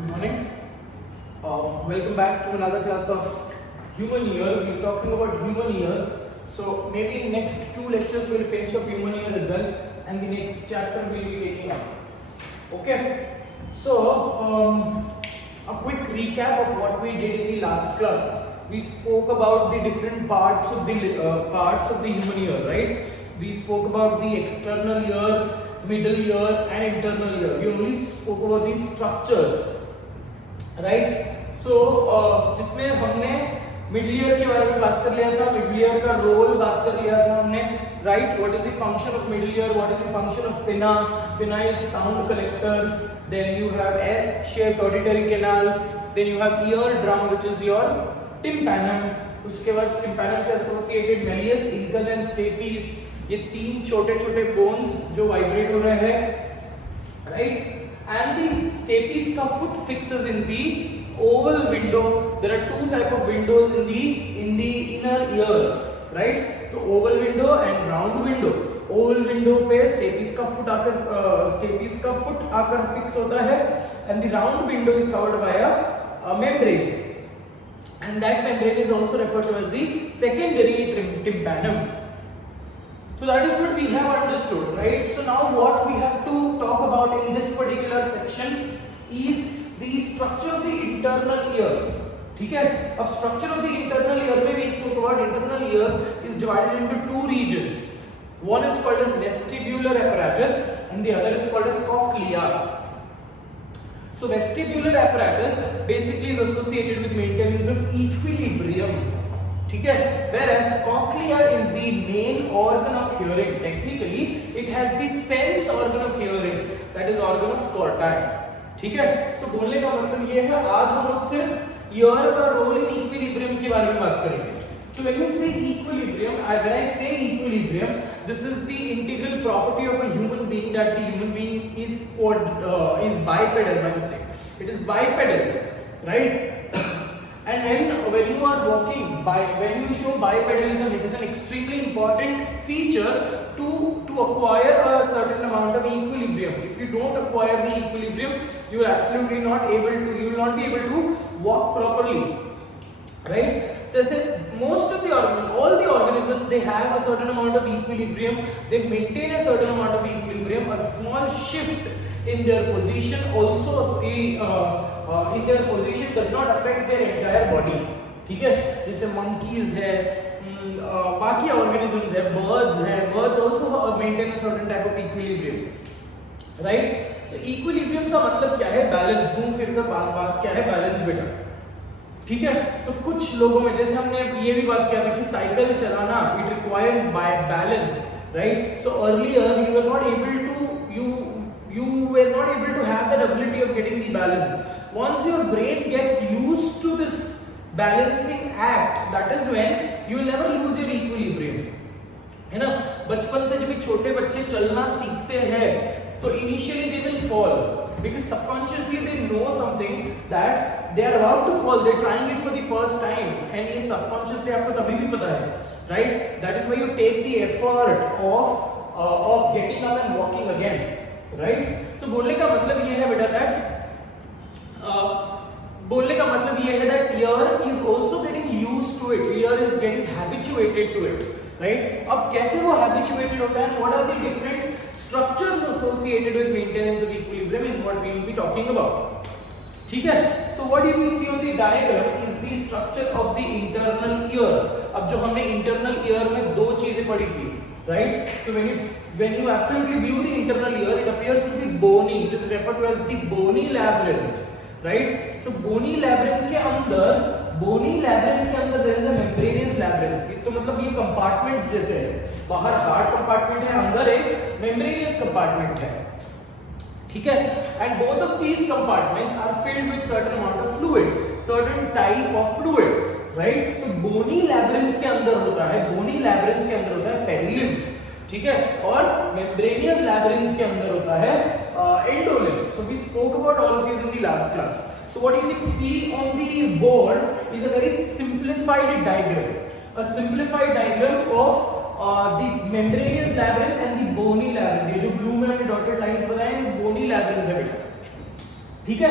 Good morning. Welcome back to another class of human ear. We're talking about human ear. So maybe in next two lectures we'll finish up human ear as well, and the next chapter we'll be taking up. Okay. So a quick recap of what we did in the last class. We spoke about the different parts of the human ear, right? We spoke about the external ear, middle ear, and internal ear. We only spoke about these structures. Right so जिसमें हमने middle ear के बारे में बात कर लिया था, middle ear का रोल बात कर लिया था हमने, right? What is the function of middle ear, what is the function of pinna? Pinna is sound collector, then you have S shaped auditory canal, then you have eardrum which is your tympanum, उसके बाद tympanum से associated malleus, incus and stapes, ये तीन छोटे छोटे bones जो vibrate हो रहे हैं, राइट? And the stapes का foot fixes in the oval window. There are two type of windows in the inner ear, right? तो oval window and round window. Oval window पे stapes का foot आकर fix होता है, and the round window is covered by a membrane, and that membrane is also referred to as the secondary tympanum. So that is what we have understood, right? So now what we have to talk about in this particular section is the structure of the internal ear. ठीक है? अब structure of the internal ear में we spoke about internal ear is divided into two regions. One is called as vestibular apparatus and the other is called as cochlea. So vestibular apparatus basically is associated with maintenance of equilibrium. ठीक है? Whereas cochlea is the main organ of hearing. Technically, it has the sense organ of hearing, that is organ of corti. ठीक है? So बोलने का मतलब ये है, आज हम लोग सिर्फ ear का रोल इन equilibrium के बारे में बात करेंगे. So when you say equilibrium, when I say equilibrium, this is the integral property of a human being, that the human being is bipedal by mistake. It is bipedal, right? And when you are walking, when you show bipedalism, it is an extremely important feature to acquire a certain amount of equilibrium. If you don't acquire the equilibrium, you are absolutely not able to. You will not be able to walk properly, right? So most of all the organisms, they have a certain amount of equilibrium. They maintain a certain amount of equilibrium. A small shift in their position also in their position does not affect their entire body. ठीक है? जैसे monkeys है, बाकी organisms है, birds also maintain a certain type of equilibrium, right? So equilibrium का मतलब क्या है? Balance. घूम फिर कर बात क्या है? Balance बेटा. ठीक है? तो कुछ लोगों में, जैसे हमने ये भी बात किया था कि साइकिल चलाना it requires balance, right? So earlier you were not able to have that ability of getting the balance. Once your brain gets used to this balancing act, that is when you will never lose your equilibrium. है ना? बचपन से जब छोटे बच्चे चलना सीखते हैं तो initially they will fall because subconsciously they know something that they are about to fall. They are trying it for the first time, and ये subconsciously आपको तभी भी पता है, right? That is why you take the effort of getting up and walking again, right? So बोलने का मतलब ये है बेटा that ear is also getting used to it. Ear is getting habituated to it, right? अब कैसे वो habituated होता है? What are the different structures associated with maintenance of equilibrium is what we will be talking about. ठीक है? So what you can see on the diagram is the structure of the internal ear. अब जो हमने internal ear में दो चीजें पढ़ी थी, right? So when you absolutely view the internal ear, it appears to be bony. It is referred to as the bony labyrinth, right? So bony labyrinth के अंदर there is a membranous labyrinth. तो मतलब ये compartments जैसे है, बाहर hard compartment है, अंदर एक membranous compartment है, ठीक है? And both of these compartments are filled with certain amount of fluid, certain type of fluid, right? So bony labyrinth के अंदर होता है perilymph, ठीक है? और membranous labyrinth के अंदर होता है endolymph. So we spoke about all of these in the last class. So what you can see on the board is a very simplified diagram. A simplified diagram of the membranous labyrinth and the bony labyrinth. ये जो blue में हमने dotted lines बनाए हैं, bony labyrinth है बेटा. ठीक है?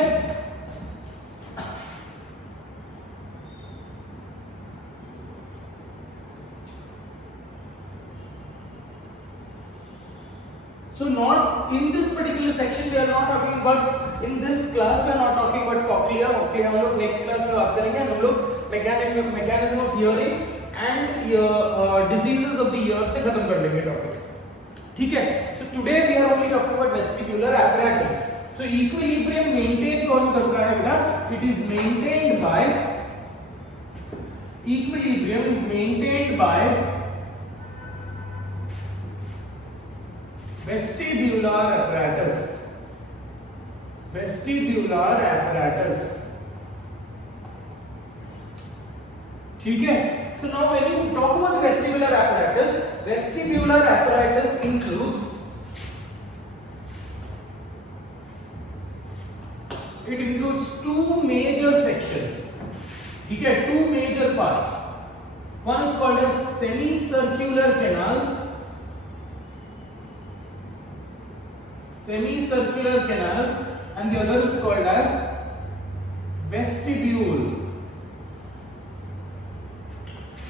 So not in this particular section we are not talking about, in this class we are not talking about cochlea. Okay, हम लोग next class में बात करेंगे. हम लोग mechanism of hearing and diseases of the ear से खत्म कर लेंगे topic. ठीक है? So today we are only talking about vestibular apparatus. So equilibrium maintain कौन करता है बेटा? It is maintained by, equilibrium is maintained by vestibular apparatus. Vestibular apparatus. ठीक है? So now when you talk about the vestibular apparatus includes, it includes two major sections. ठीक है? Two major parts. One is called as semicircular canals. Semicircular canals, and the other is called as vestibule.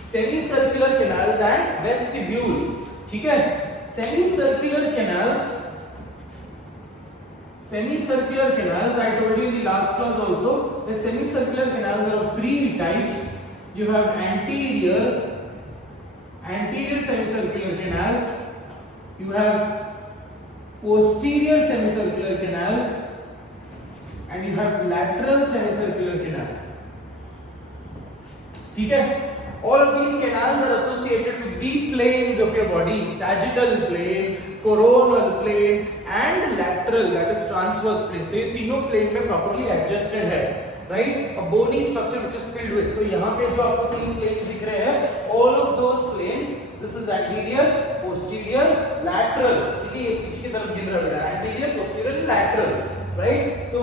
Semicircular canals and vestibule. ठीक है? Semicircular canals, I told you in the last class also that semicircular canals are of three types. You have anterior semicircular canal, you have posterior semicircular canal, and you have lateral semicircular canal. ठीक है? All of these canals are associated with the planes of your body: sagittal plane, coronal plane, and lateral, that is transverse plane. तो ये तीनों plane में properly adjusted है, right? A bony structure which is filled with. So यहाँ पे जो आपको तीन planes दिख रहे हैं, all of those planes, this is anterior, posterior, lateral. ठीक है? ये पीछे की तरफ गिन रहा है, anterior, posterior, lateral, right? So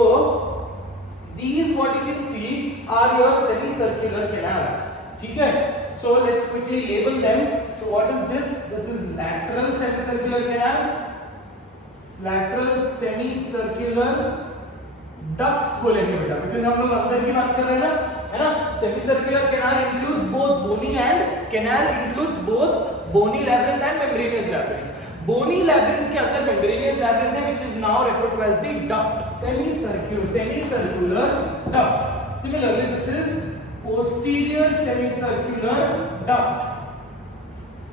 these what you can see are your semicircular canals. ठीक है? So let's quickly label them. So what is this? This is lateral semicircular canal, lateral semicircular ducts बोलेंगे बेटा, because हम लोग अंदर की बात कर रहे हैं ना, है ना? Semicircular canal includes both bony and canal includes both bony labyrinth and membranous labyrinth. Bony labyrinth के अंदर membranous labyrinth है, which is now referred to as the duct. Semicircular duct. Similarly, this is posterior semicircular duct,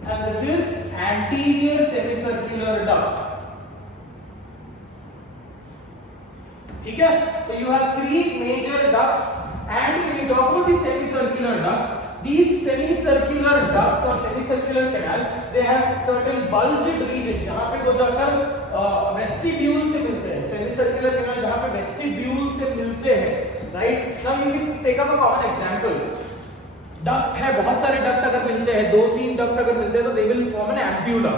and this is anterior semicircular duct. ठीक है? So you have three major ducts, and when you talk about the semicircular ducts, these semicircular ducts or semicircular canal, they have certain bulged region जहाँ पे वो जाकर vestibule से मिलते हैं. Semicircular canal जहाँ पे vestibule से मिलते हैं, right? Now you can take up a common example. Duct है, बहुत सारे duct अगर मिलते हैं, दो तीन duct अगर मिलते हैं तो they will form an ampulla,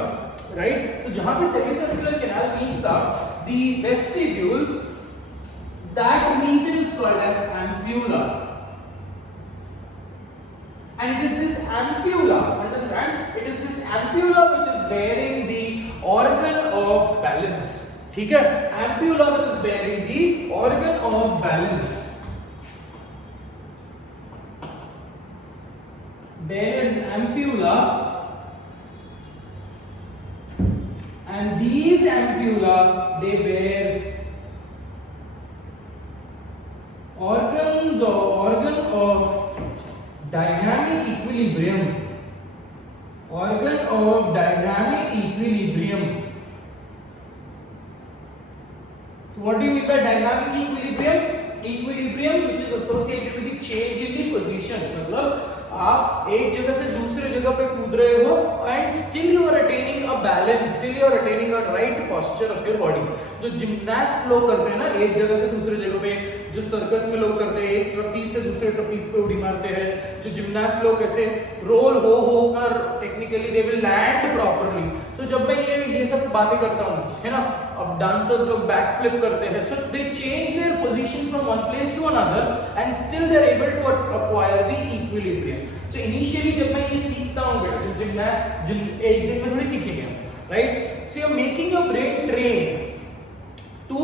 right? तो जहाँ पे semicircular canal meets up the vestibule, that region is called as ampulla. And it is this ampulla, understand? It is this ampulla which is bearing the organ of balance. ठीक है? Ampulla which is bearing the organ of balance. Bears ampulla, and these ampulla they bear organ of dynamic equilibrium. Organ of dynamic equilibrium. So what do you mean by dynamic equilibrium? Equilibrium which is associated with the change in the position. मतलब आप एक जगह से दूसरे जगह पे कूद रहे हो and still you are attaining a balance, still you are attaining a right posture of your body. जो जिम्नास्ट लोग करते हैं ना, एक जगह से दूसरे जगह पे, जो सर्कस में लोग करते हैं, एक ट्रपीज से दूसरे ट्रपीज पे उड़ी मारते हैं, जो जिम्नास्ट लोग ऐसे रोल हो कर technically they will land properly. So जब मैं ये सब बातें करता हूँ, है ना, अब डांसर्स लोग बैक फ्लिप करते हैं, so they change their position from one place to another and still they are able to acquire the equilibrium. So initially जब मैं ये सीखता हूँ बेटा, जब जिम्नास्ट एक दिन में थोड़ी सीखेंगे हम, right? So you are making your brain train to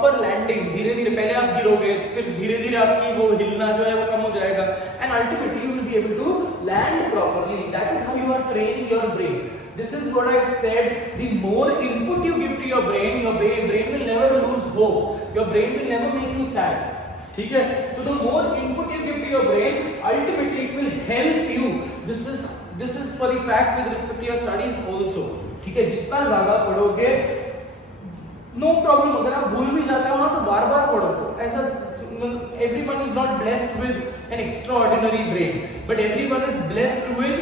proper landing, धीरे धीरे पहले आप गिरोगे, फिर धीरे धीरे आपकी वो हिलना जो है वो कम हो जाएगा, and ultimately you will be able to land properly. That is how you are training your brain. This is what I said. The more input you give to your brain will never lose hope. Your brain will never make you sad. ठीक है? So the more input you give to your brain, ultimately it will help you. This is for the fact with respect to your studies also. ठीक है? जितना ज़्यादा पढ़ोगे, no problem. अगर आप भूल भी जाते हो ना तो बार-बार पढ़ो. ऐसा everyone is not blessed with an extraordinary brain, but everyone is blessed with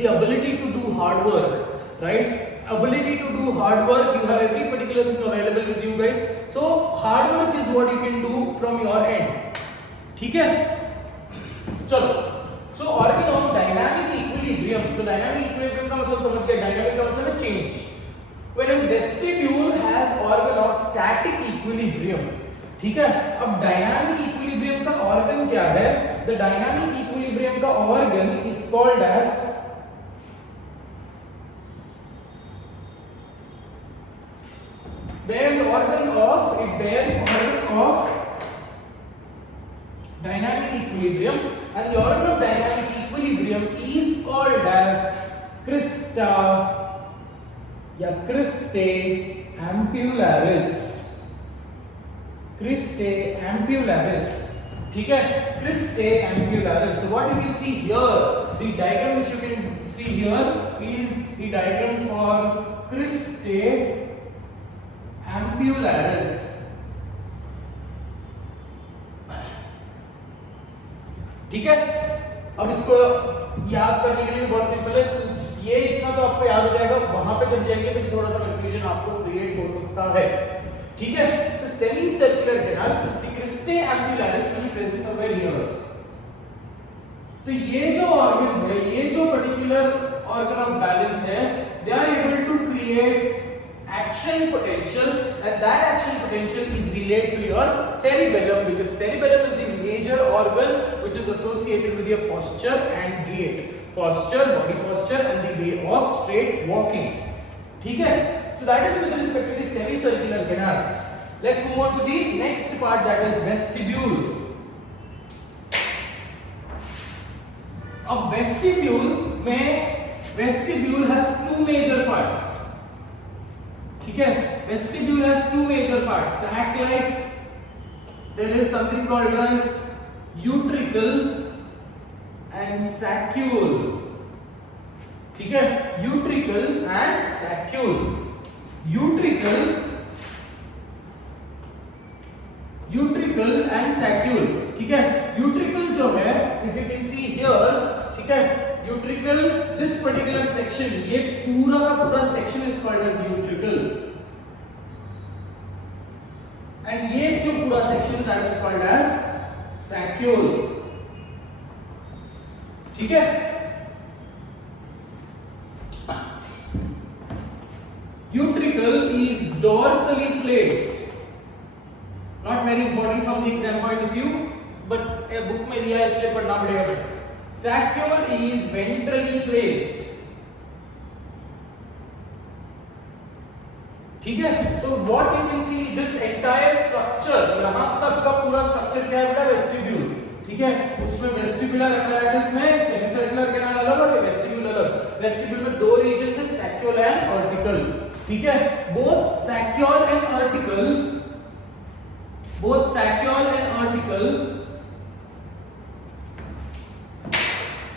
the ability to do hard work, right? Ability to do hard work. You have every particular thing available with you guys. So hard work is what you can do from your end. ठीक है? चलो. So organ of dynamic equilibrium. So dynamic equilibrium का मतलब समझ गए. Dynamic का मतलब है change. Whereas vestibule has organ of static equilibrium. ठीक है? अब dynamic equilibrium का organ क्या है? The dynamic equilibrium का organ is called as bears organ of dynamic equilibrium, and the organ of dynamic equilibrium is called as crista या cristae ampullaris. Cristae ampullaris. ठीक है? Cristae ampullaris. So what you can see here, the diagram which you can see here is the diagram for cristae ampullaris. ठीक है? अब इसको याद करने के लिए बहुत सिंपल है. ये इतना तो आपको याद हो जाएगा. वहां पे जब जाएंगे तो थोड़ा सा कंफ्यूजन आपको क्रिएट हो सकता है. ठीक है? So semicircular canal, the cristae ampullaris will be present somewhere here. तो ये जो organs है, ये जो particular organ of balance है, they are able to create action potential, and that action potential is related to your cerebellum, because cerebellum is the major organ which is associated with your posture and gait, posture, body posture, and the way of straight walking. ठीक है? So that is with respect to the semicircular canals. Let's move on to the next part, that is vestibule. अब vestibule में vestibule has two major parts. ठीक है? Vestibule has two major parts. Sac-like, there is something called as utricle and saccule. ठीक है? Utricle and saccule. Utricle and saccule. ठीक है? Utricle जो है, if you can see here, ठीक है? Utricle, this particular section, ये पूरा का पूरा section is called as utricle, and ये जो पूरा section that is called as saccule. ठीक है? Utricle is dorsally placed. Not very important from the exam point of view, but book में दिया है इसलिए पढ़ना पड़ेगा. Saccule is ventrally placed. ठीक है? So what you will see, this entire structure, यहाँ तक का पूरा structure क्या है बेटा? Vestibule. ठीक है? उसमें vestibular apparatus में semicircular canal अलग और vestibule अलग. Vestibule में दो regions है, saccule and urticle. ठीक है? Both saccule and urticle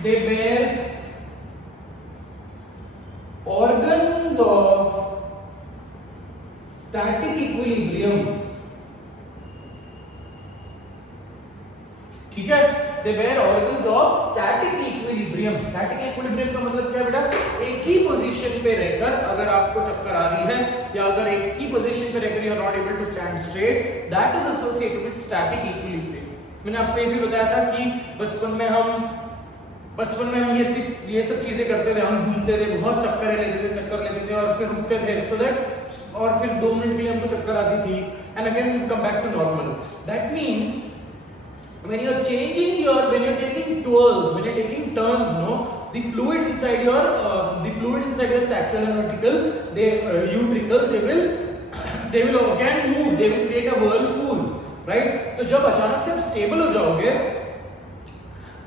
they bear organs of static equilibrium. ठीक है? They bear organs of static equilibrium. Static equilibrium का मतलब क्या बेटा? एक ही पोजीशन पे रहकर अगर आपको चक्कर आ रही है या अगर एक ही पोजीशन पे रहकर you are not able to stand straight, that is associated with static equilibrium. मैंने आपको ये भी बताया था कि बचपन में हम ये सब चीजें करते थे. हम घूमते थे, बहुत चक्कर लेते थे और फिर रुकते थे, so that और फिर 2 मिनट के लिए हमको चक्कर आती थी, and again we come back to normal. That means when you are when you're taking twirls, when you're taking turns, the fluid inside your saccule and utricle, they will they will again move, they will create a whirlpool, right? तो जब अचानक से आप stable हो जाओगे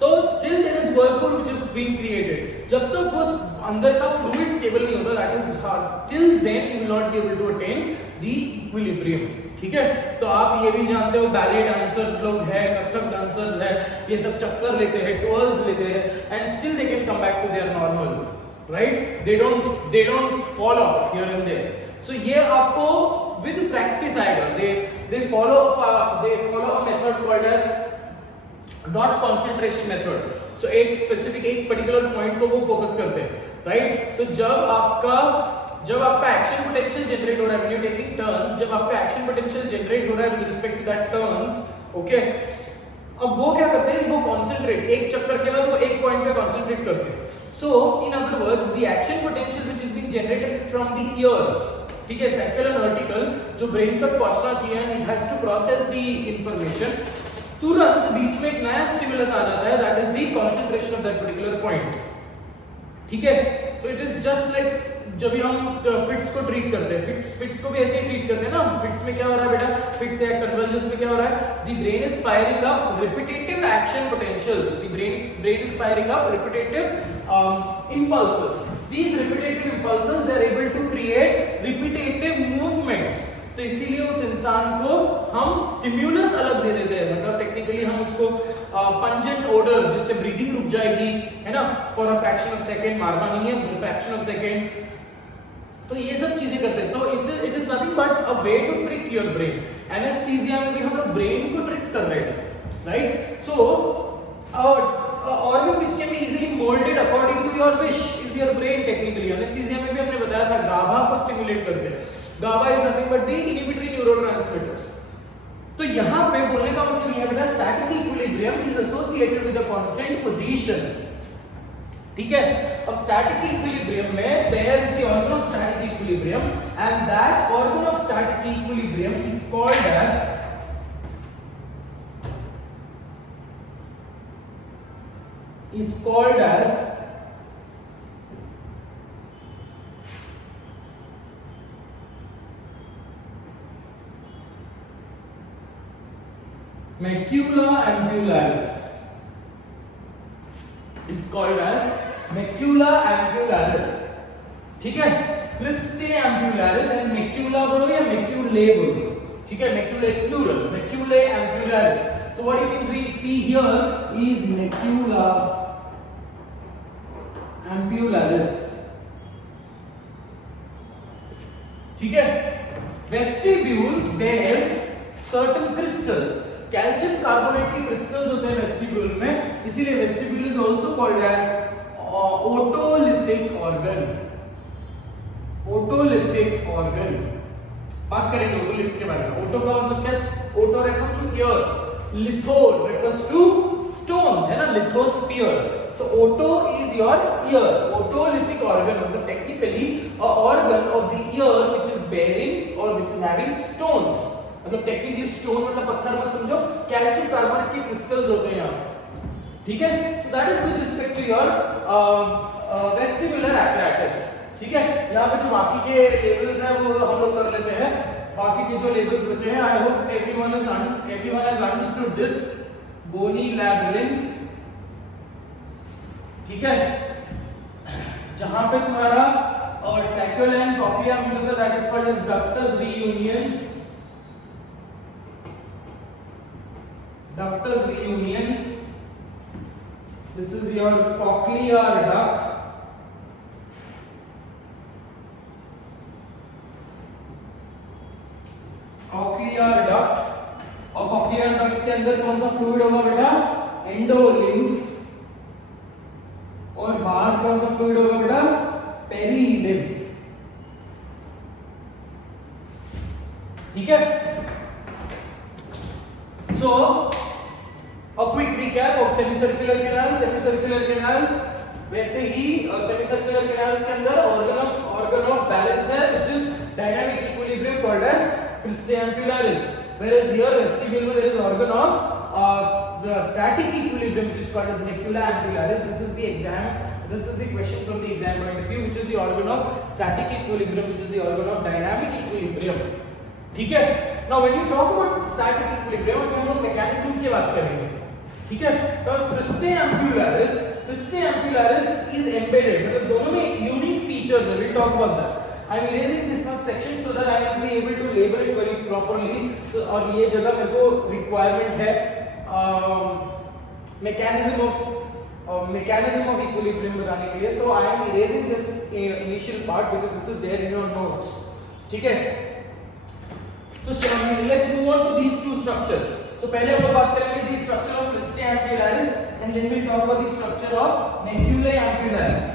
तो still there is whirlpool which is being created. जब तक वो अंदर का fluid stable नहीं होता, that is hard. Till then you will not be able to attain the equilibrium. ठीक है? तो आप ये भी जानते हो बैले डांसर्स लोग हैं, कथक डांसर्स हैं, ये सब चक्कर लेते हैं, twirls लेते हैं, and still they can come back to their normal, right? They don't fall off here and there. So ये आपको with practice आएगा. They follow a method called as dot concentration method. So एक specific एक particular point को वो focus करते हैं, right? सो जब आपका एक्शन पोटेंशियल जनरेट हो रहा है, व्हेन यू टेकिंग टर्न्स, जब आपका एक्शन पोटेंशियल जनरेट हो रहा है with respect to that turns, okay, अब वो क्या करते हैं, वो कॉन्सेंट्रेट एक चक्कर के बाद वो एक पॉइंट पे कॉन्सेंट्रेट करते हैं. So in other words the action potential which is being generated from the ear, ठीक है, सर्कल एंड वर्टिकल, जो ब्रेन तक पहुंचना चाहिए, and it has to process the information. तुरंत बीच में एक नया स्टिमुलस आ जाता है, that is the concentration of that particular point. ठीक है? So it is just like जब भी हम फिट्स को ट्रीट करते हैं, फिट्स को भी ऐसे ही ट्रीट करते हैं ना. फिट्स में क्या हो रहा है बेटा, फिट्स या कन्वर्जेंस में क्या हो रहा है, the brain is firing up repetitive action potentials, the brain is firing up repetitive impulses. These repetitive impulses they are able to create repetitive movements. तो इसीलिए उस इंसान को हम स्टिम्युलस अलग दे देते हैं, मतलब टेक्निकली हम उसको पंजेंट ऑर्डर, जिससे ब्रीदिंग रुक जाएगी, है ना, for a fraction of second, मारना नहीं है, फ्रैक्शन ऑफ सेकंड. तो ये सब चीजें करते हैं. तो it is nothing but a way to trick your brain. Anaesthesia में भी हम लोग ब्रेन को ट्रिक कर रहे हैं, right? So organ which can be easily molded according to your wish is your brain technically. Anaesthesia में भी हमने बताया था गाभा को स्टिमुलेट करते हैं. गाभा is nothing but the inhibitory neurotransmitters. तो यहां पे बोलने का मतलब ये है बेटा, static equilibrium is associated with a constant position. ठीक है? अब स्टैटिक इक्विलिब्रियम में there is the organ of static equilibrium and that organ of static equilibrium is called as macula ambularis. It's called as macula ambularis. ठीक है? Cristae ambularis and macula बोलो या maculae बोलो. ठीक है? Macula is plural. Maculae ambularis. So what you can see here is macula ambularis. ठीक है? Vestibule bears certain crystals. Calcium carbonate के क्रिस्टल्स होते हैं वेस्टिब्यूल में, इसीलिए vestibule is also called as otolithic organ. Otolithic organ. बात करेंगे otolithic के बारे में. ओटो का मतलब क्या? Oto refers to ear, litho refers to stones, है ना, lithosphere. So oto is your ear. Otolithic organ मतलब technically a organ of the ear which is bearing और व्हिच इज हैविंग स्टोन्स. मतलब टेक्निकली स्टोन मतलब पत्थर मत समझो, calcium carbonate के क्रिस्टल्स होते हैं यहाँ. ठीक है? So that is with respect to your vestibular apparatus. ठीक है? यहाँ पे जो बाकी के लेवल्स हैं वो हम लोग कर लेते हैं. बाकी के जो लेवल्स बचे हैं, I hope everyone has understood this bony labyrinth. ठीक है? जहां पे तुम्हारा और सैक्युला एंड कॉक्लिया मिलता है, that is called as ductus reunions. Ductus reunions. This is your cochlear duct. Cochlear duct. और cochlear duct के अंदर कौन सा फ्लूइड होगा बेटा? एंडोलिम्फ. और बाहर कौन सा फ्लूइड होगा बेटा? पेरीलिम्फ. ठीक है? So a quick recap of semicircular canals. Semicircular canals वैसे ही semicircular canals के अंदर organ of balance है, which is dynamic equilibrium called as cristae ambularis. Whereas here vestibule में there is organ of static equilibrium, which is called as macula ambularis. This is the question from the exam point of view, which is the organ of static equilibrium, which is the organ of dynamic equilibrium. ठीक है। Now when you talk about static equilibrium हम लोग mechanism की बात करेंगे, ठीक है। तो क्रिस्टे एम्पुलरिस इज एम्बेडेड, मतलब दोनों में यूनिक फीचर्स है, will talk about that. I am erasing this not section so that I will be able to label it very properly. और ये जगह मेरे को रिक्वायरमेंट है मैकेनिज्म ऑफ इक्विलिब्रियम बताने के लिए। So I am erasing this initial part because this is there in your notes, ठीक है। So let's move on to these two structures. So पहले हम लोग बात करेंगे the structure of Christe ampullaris and then we'll talk about the structure of Maculae ampullaris.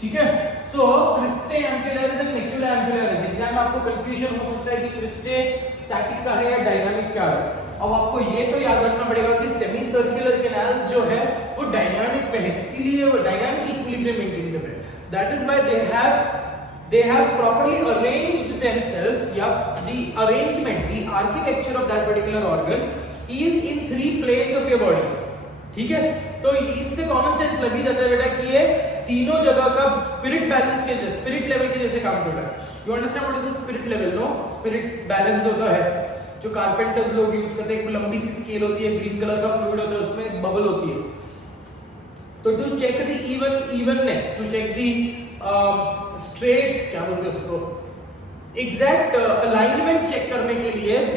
ठीक है। So cristae ampullaris and macula ampullaris, exam में आपको confusion हो सकता है कि क्रिस्टे स्टैटिक का है या डायनामिक का है। अब आपको ये तो याद रखना पड़ेगा कि सेमी सर्कुलर कैनाल्स जो है वो डायनामिक में है, इसीलिए वो डायनामिक इक्विलिब्रियम मेंटेन कर रहे हैं। That is why they have properly arranged themselves, या the arrangement, the architecture of that particular organ is in 3 planes of your body, ठीक है। तो इससे कॉमन सेंस लग ही जाता है बेटा कि ये तीनों जगह का स्पिरिट बैलेंस के जैसे, स्पिरिट लेवल के जैसे काम कर रहा है। You understand what is the spirit level? No, spirit balance होता है जो कारपेंटर्स लोग यूज करते हैं। एक लंबी सी स्केल होती है, ग्रीन कलर का फ्लूइड होता है, उसमें एक बबल होती है। तो to check the evenness, to check the straight, क्या बोलते हैं उसको, एग्जैक्ट अलाइनमेंट चेक करने के लिए the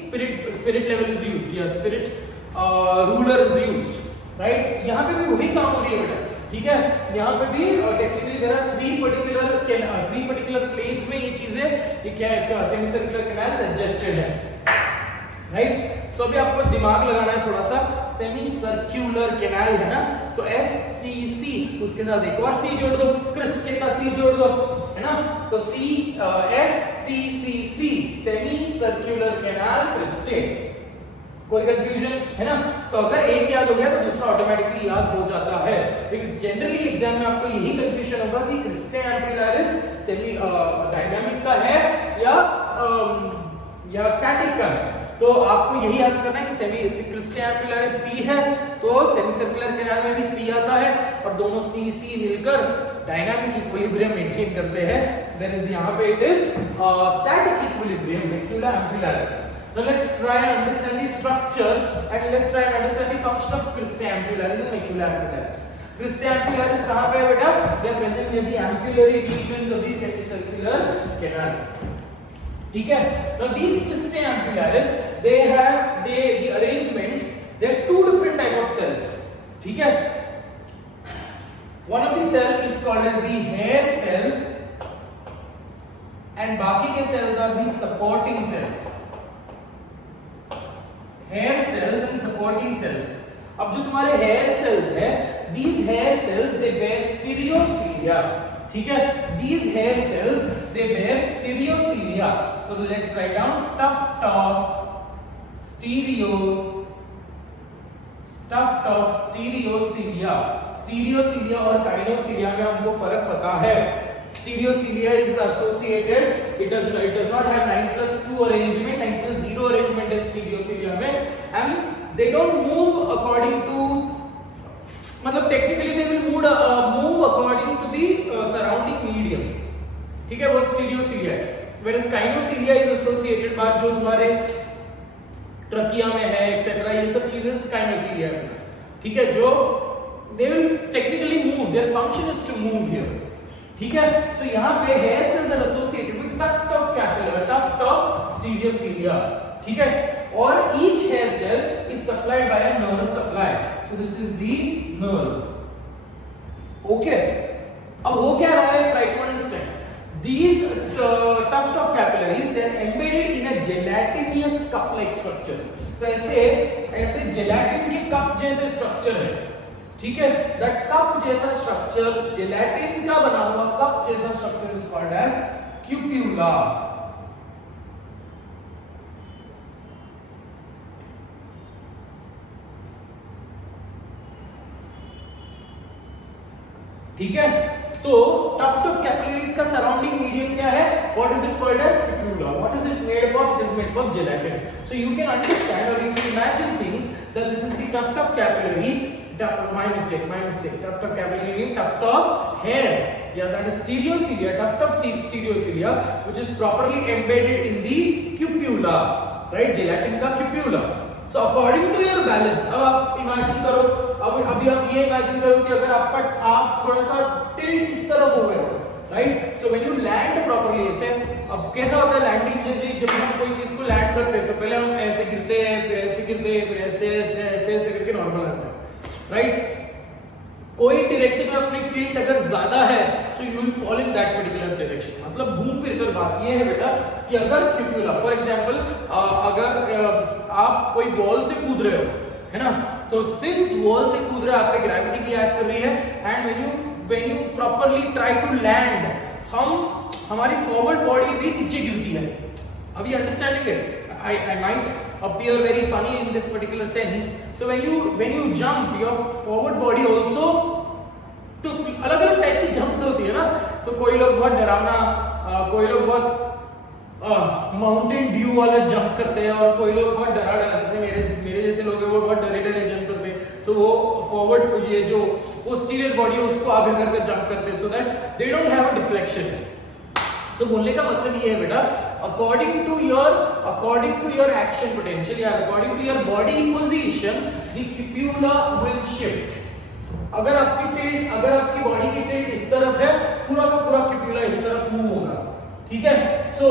spirit level is used, या spirit ruler is used, right. यहाँ पे भी वही काम हो रही है बेटा, ठीक है। यहाँ पे भी technically there are 3 particular planes में ये चीजें, ये क्या सेमी सर्कुलर कैनाल्स एडजस्टेड है, राइट। सो अभी आपको दिमाग लगाना है थोड़ा सा। सेमी सर्कुलर कैनाल है ना, तो SCC, उसके साथ एक और C जोड़ दो, क्रिस्टे का C जोड़ दो, है ना। तो SCCC, semi circular canal cristae. कोई कंफ्यूजन है ना? तो अगर एक याद हो गया तो दूसरा ऑटोमेटिकली याद हो जाता है। बिकॉज़ जनरली एग्जाम में आपको यही कंफ्यूजन होगा कि क्रिस्टे एम्पुलरिस सेमी डायनामिक का है या स्टैटिक का है। तो आपको यही याद करना है कि सेमी क्रिस्टे एम्पुलरिस C है, तो सेमी सर्कुलर कैनाल में भी C आता है, और दोनों C मिलकर डायनामिक इक्विलिब्रियम मेंटेन करते हैं। देन इज यहाँ पे it is static equilibrium, macula ampullaris. Now let's try and understand the structure and let's try and understand the function of Christe ampullaris and Macula ampullaris. Christe ampullaris कहाँ पे है बेटा? They are present near the ampullary regions of the semicircular canal. ठीक है? Now these Christe ampullaris, they have the arrangement. There are 2 different type of cells. ठीक है? One of the cell is called as the hair cell, and बाकी के cells are the supporting cells. Hair cells and supporting cells. अब जो तुम्हारे hair cells है, these hair cells they bear stereocilia, ठीक है। these hair cells they bear stereocilia, so let's write down tuft of stereocilia। stereocilia और काइनोसिलिया में हमको फर्क पता है। Stereocilia is associated, it does not have 9+2 arrangement, 9+0 arrangement is stereocilia में, and they don't move according to, मतलब technically they will move according to the surrounding medium, ठीक है, वो stereocilia है। Whereas काइनोसिलिया is associated बात जो तुम्हारे ट्रकिया में है एक्सेट्रा, ये सब चीजें काइनोसिलिया में, ठीक है, जो they will technically move, their function is to move here, ठीक है। सो यहाँ पे hair cells are associated with tuft of capillary, tuft of stereocilia, ठीक है। और each hair cell is supplied by a nerve supply, so this is the nerve, okay. अब हो क्या रहा है, try to understand. These tuft of capillaries they are embedded in a gelatinous cup like structure. तो ऐसे gelatin के cup जैसे structure है, ठीक है। दैट कप जैसा स्ट्रक्चर, जेलेटिन का बना हुआ कप जैसा स्ट्रक्चर इज कॉल्ड एज क्यूप्यूला, ठीक है। तो tuft of capillaries का surrounding medium क्या है? What is it called as? Scapula. What is it made of? It is made of gelatin. So you can understand or you can imagine things that this is the tuft of capillary. My mistake. Tuft of capillary means tuft of hair. Yeah, that is stereocilia. Tuft of stereocilia, which is properly embedded in the cupula. Right? Gelatin का cupula. So according to your balance, अब आप imagine करो, अभी आप ये imagine करो कि अगर आप थोड़ा सा टिल्ट इस तरफ हो गए हो, right? So when you land properly ऐसे, अब कैसा होता है लैंडिंग, जैसे जब हम कोई चीज को लैंड करते हैं तो पहले हम ऐसे गिरते हैं, फिर ऐसे गिरते हैं, फिर ऐसे ऐसे ऐसे ऐसे करके नॉर्मल आता है, राइट? कोई डायरेक्शन में अपनी टिल्ट अगर ज्यादा है so you will fall in that particular direction. मतलब घूम फिर कर बात ये है बेटा कि अगर क्यूप्यूला फॉर एग्जांपल अगर आप कोई वॉल से कूद रहे हो, है ना, तो सिंस वॉल से कूद रहे हो आपने ग्रेविटी की एक्ट कर रही है, and when you properly try to land, हमारी फॉरवर्ड बॉडी भी नीचे गिरती है. अभी अंडरस्टैंडिंग है? I might appear very funny in this particular sense. So when you jump, your forward body also, तो अलग-अलग टाइप की जंप्स होती है ना. तो कोई लोग बहुत डरावना, कोई लोग बहुत माउंटेन ड्यू वाला जंप करते हैं, और कोई लोग बहुत डरा, जैसे मेरे जैसे लोग हैं वो बहुत डरे जंप करते हैं. सो वो फॉरवर्ड, ये जो पोस्टीरियर बॉडी है उसको आगे करके जंप करते हैं, so that they don't have a deflection. So बोलने का मतलब ये है बेटा, according to your action potential या according to your body position, the cupula will shift. अगर आपकी बॉडी की टिल्ट इस तरफ है, पूरा का पूरा cupula इस तरफ मूव होगा, ठीक है? So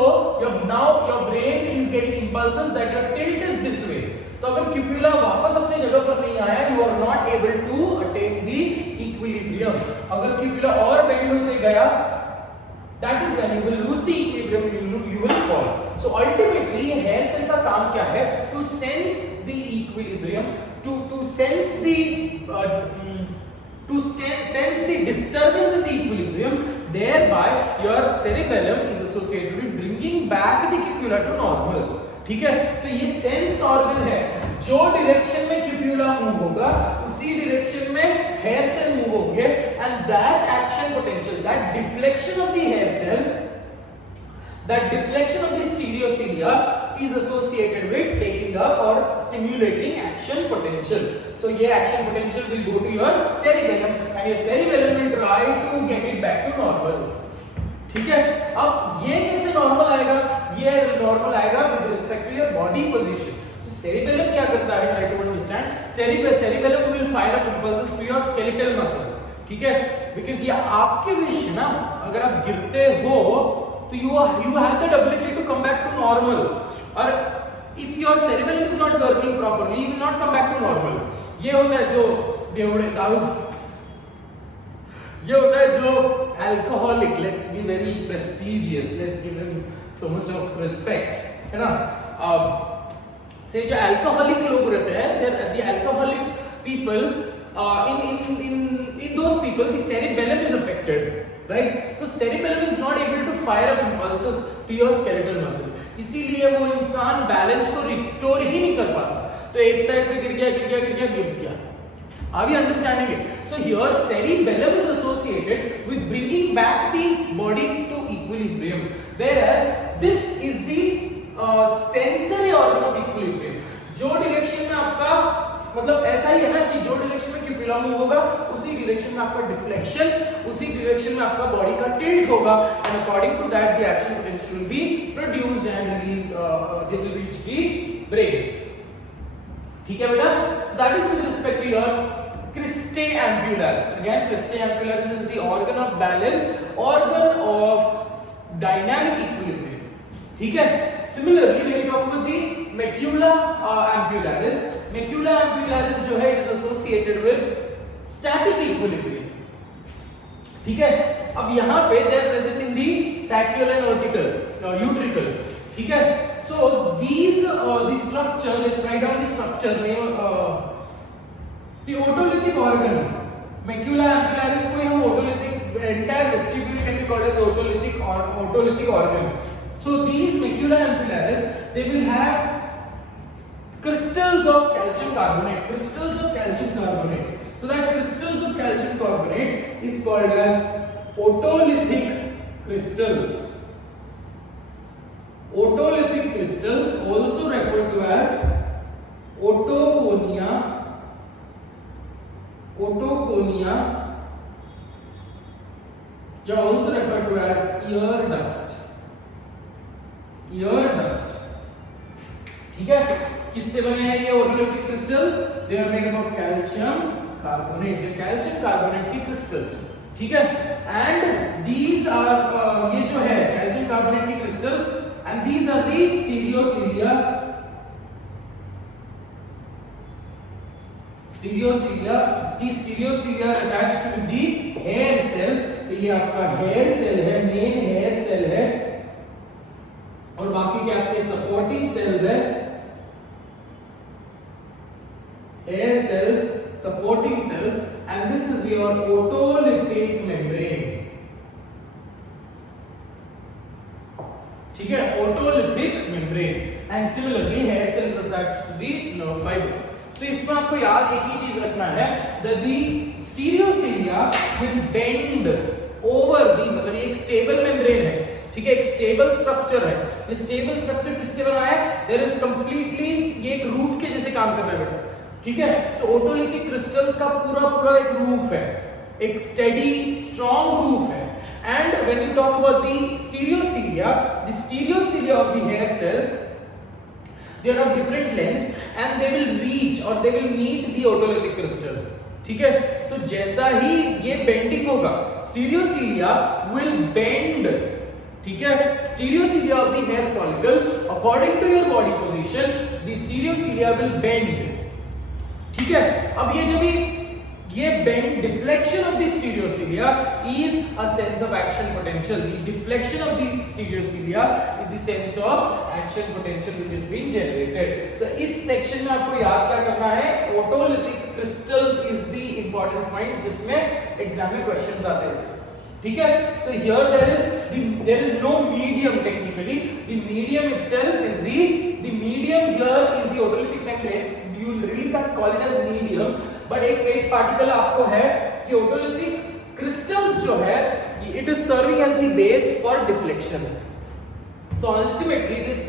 now your brain is getting impulses that your tilt is this way. तो अगर cupula वापस अपनी जगह पर नहीं आया, you are not able to attain the equilibrium. अगर cupula और बेंड होते गया, that is when you will lose the equilibrium, you will fall. So ultimately hair cell का काम क्या है? To sense the equilibrium, to sense the disturbance in the equilibrium. Thereby your cerebellum is associated with bringing back the cupula to normal. ठीक है? तो ये sense organ है, जो डायरेक्शन में क्यूप्यूला मूव होगा उसी डायरेक्शन में हेयर सेल मूव होंगे, and that action potential, that deflection of the hair cell, that deflection of the stereocilia is associated with taking up or stimulating action potential. So ये action potential will go to your cerebellum and your cerebellum will try to get it back to normal. ठीक है? अब ये कैसे normal आएगा? ये normal आएगा with respect to your body position. So cerebellum क्या करता है? Try to understand. Cerebellum will fire up impulses to your skeletal muscle. ठीक है? Because ये आपकी विश है ना. अगर आप गिरते हो तो you have the ability to come back to normal. और if your cerebellum is not working properly, you will not come back to normal. ये होता है जो दारू, ये होता है जो alcoholic. Let's be very prestigious. Let's give him so much of respect. है ना? से जो alcoholic लोग रहते हैं, the alcoholic people, in those people, the cerebellum is affected. Right? तो cerebellum is not able to fire up impulses to your skeletal muscle. इसीलिए वो इंसान बैलेंस को रिस्टोर ही नहीं कर पाता. तो एक साइड पे गिर गया. Are we understanding it? So here cerebellum is associated with bringing back the body to equilibrium, whereas this is the sensory organ of equilibrium. जो डायरेक्शन में आपका, मतलब ऐसा ही है ना कि जो डायरेक्शन में क्यूप्यूला मूव होगा उसी डायरेक्शन में आपका डिफ्लेक्शन, उसी डायरेक्शन में आपका बॉडी का टिल्ट होगा, and according to that the action potential will be produced and they will reach the brain. ठीक है बेटा? So that is with respect to your cristae ambularis. Again, cristae ambularis is the organ of balance, organ of dynamic equilibrium. ठीक है? Similarly, when we talk about the macula ambularis, macula ambularis जो है, it is associated with static equilibrium. ठीक है? अब यहाँ पे they are present in the sacral and utricle. ठीक है? So these the structure, let's write down the structure name. The otolithic organ, macula ambularis को हम otolithic, entire vestibule can be called as otolithic organ. So these macula ambularis, they will have crystals of calcium carbonate. So that crystals of calcium carbonate is called as otolithic crystals. Otolithic crystals, also referred to as otoconia, या also referred to as ear dust. ठीक है, किससे बने हैं ये otolithic crystals? They are made up of calcium carbonate, calcium carbonate की crystals. ठीक है, and these are ये जो है कैल्शियम कार्बोनेट की crystals, and these are the stereocilia. The stereocilia are attached to the hair cell. तो ये आपका हेयर सेल है, मेन हेयर सेल है, और बाकी के आपके सपोर्टिंग सेल्स है, hair cells, supporting cells, and this is your otolithic membrane. ठीक है, otolithic membrane, and similarly hair cells attached to the nerve fiber. तो इसमें आपको याद एक ही चीज रखना है, that the stereocilia will bend over the, मतलब ये एक स्टेबल मेम्ब्रेन है, ठीक है, एक स्टेबल स्ट्रक्चर है. ये स्टेबल स्ट्रक्चर किससे बना है? देयर इज कंप्लीटली, ये एक रूफ के जैसे काम कर रहा है बेटा. ठीक है, सो ओटोलिथिक क्रिस्टल्स का पूरा एक रूफ है, एक स्टेडी स्ट्रॉन्ग रूफ है. And when you talk about the stereocilia of the hair cell, they are of different length and they will reach or they will meet the otolithic crystal. ठीक है, सो जैसा ही ये bending होगा, stereocilia will bend. ठीक है, stereocilia of the hair follicle according to your body position, the stereocilia will bend. ठीक है, अब ये जो भी ये bend, deflection of the stereocilia is a sense of action potential. The deflection of the stereocilia is the sense of action potential which is being generated. So इस section में आपको याद क्या करना है? Otolithic crystals is the important point जिसमें exam में questions आते हैं. ठीक है, so here there is no medium technically. The medium itself is the medium here is the otolithic membrane. You really can't call it as medium, but एक particle आपको है कि otolithic crystals जो है, it is serving as the base for deflection. So ultimately it is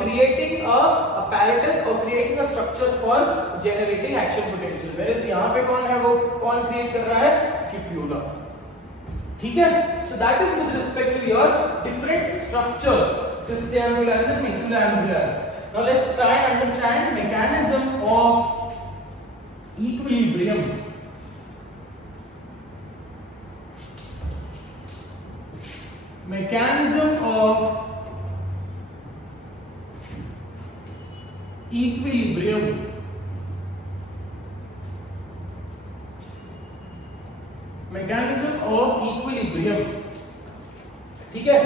creating a apparatus or creating a structure for generating action potential. Whereas यहाँ पे कौन है, वो कौन create कर रहा है? Cupula. ठीक है, so that is with respect to your different structures, cristae ambularis and macula ambularis. Now let's try and understand mechanism of equilibrium. Mechanism of equilibrium. Mechanism of equilibrium. ठीक है,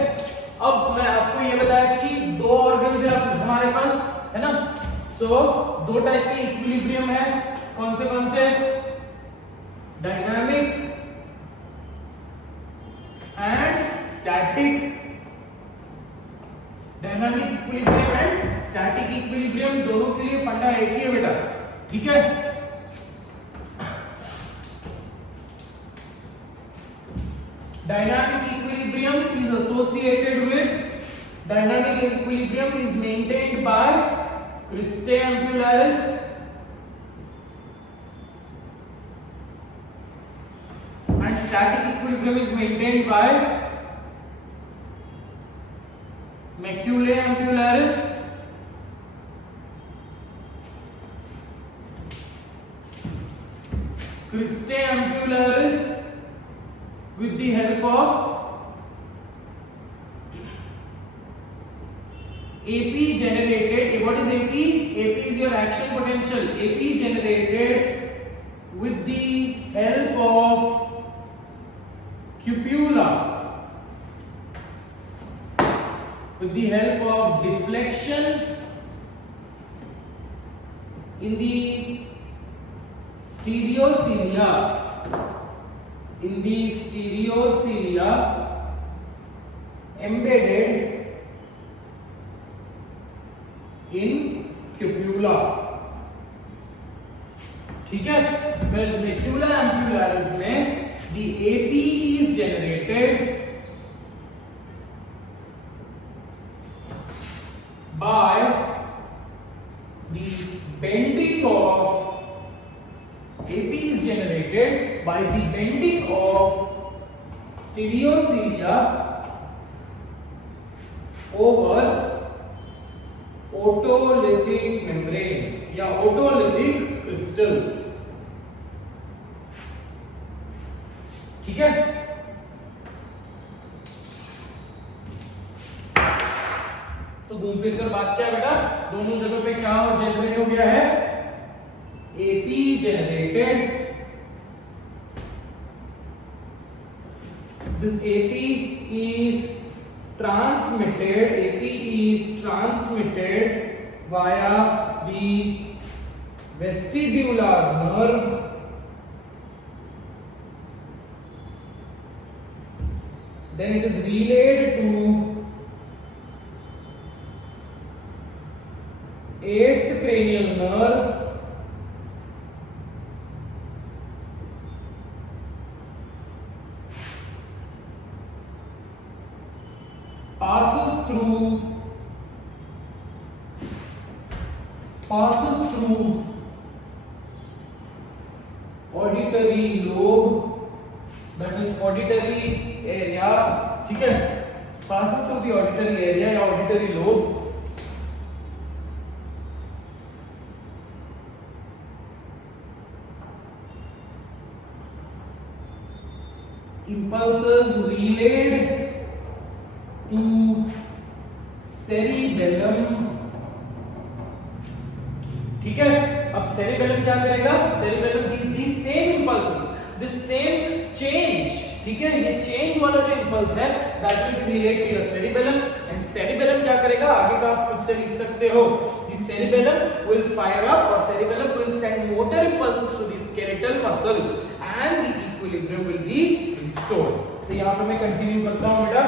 अब मैं आपको ये बताया कि दो ऑर्गन्स है हमारे पास, है ना. सो दो टाइप के इक्विलिब्रियम है. कौन से? Dynamic and static. Dynamic equilibrium and static equilibrium दोनों के लिए फंडा एक ही है बेटा. ठीक है, dynamic equilibrium is associated with, dynamic equilibrium is maintained by cristae ambularis and static equilibrium is maintained by maculae ambularis cristae ambularis with the help of AP generated. What is AP? AP is your action potential. AP generated with the help of cupula, with the help of deflection in the stereocilia. In the stereocilia embedded in cupula. ठीक है, whereas macula ambularis में the AP is generated by the bending of stereocilia over otolithic membrane या otolithic crystals. ठीक है, तो घूम फिर कर बात क्या है बेटा, दोनों जगह पे क्या जनरेट हो गया है, AP generated. This AP is transmitted via the vestibular nerve, then it is relayed to 8th cranial nerve, passes through auditory lobe, that is auditory area. ठीक है, passes through the auditory area या auditory lobe, impulses relayed to cerebellum. ठीक है, अब cerebellum क्या करेगा, cerebellum the same impulses, the same change. ठीक है, ये चेंज वाला जो impulse है that will relate to your cerebellum, and cerebellum क्या करेगा, आगे का आप खुद से लिख सकते हो, the cerebellum will fire up or cerebellum will send motor impulses to the skeletal muscle and the equilibrium will be restored. तो यहाँ पे मैं कंटिन्यू करता हूँ बेटा.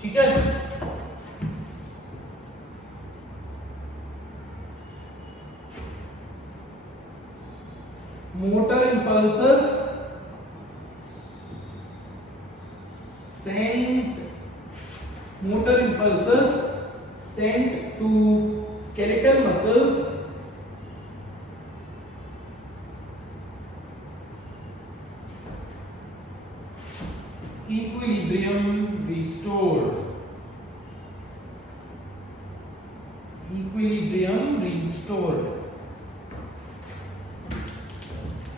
ठीक है, motor impulses sent to skeletal muscles equilibrium restored.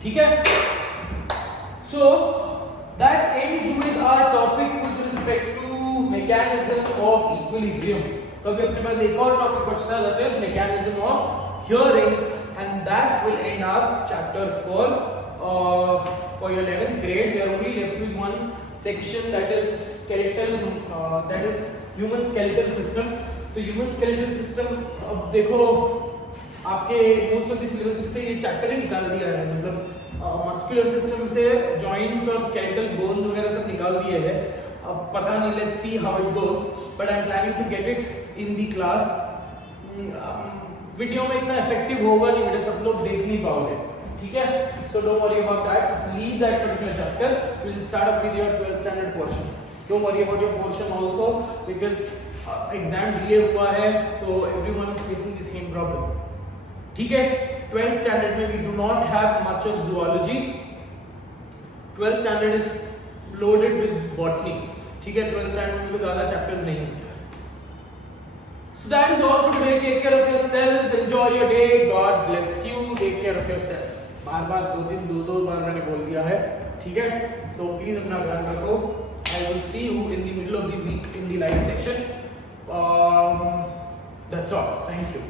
ठीक है, so that ends with our topic with respect to mechanism of equilibrium. तो अभी अपने पास एक और टॉपिक बचता है, that is mechanism of hearing, and that will end our chapter for your 11th grade. We are only left with one section, that is skeletal, that is human skeletal system. तो human skeletal system अब देखो आपके most of the syllabus से ये chapter ही निकाल दिया है, मतलब मस्कुलर सिस्टम से जॉइंट्स और स्केलेटल बोन्स वगैरह सब निकाल दिए हैं. अब पता नहीं, let's see how it goes, but I am planning to get it in the class. Video में इतना इफेक्टिव होगा नहीं बेटा, सब लोग देख नहीं पाओगे. ठीक है, so don't worry about that, leave that particular chapter, we will start up with your 12th standard portion. Don't worry about your portion also, because exam delay हुआ है तो everyone is facing the same problem. ठीक है, 12th standard में we do not have much of zoology. 12th standard is loaded with botany. ठीक है, 12th standard में ज्यादा चैप्टर्स नहीं होंगे. So that is all for today. Take care of yourself. Enjoy your day. God bless you. Take care of yourself. बार-बार दो बार मैंने बोल दिया है. ठीक है, so please अपना ध्यान रखो. I will see you in the middle of the week in the live section. That's all. Thank you.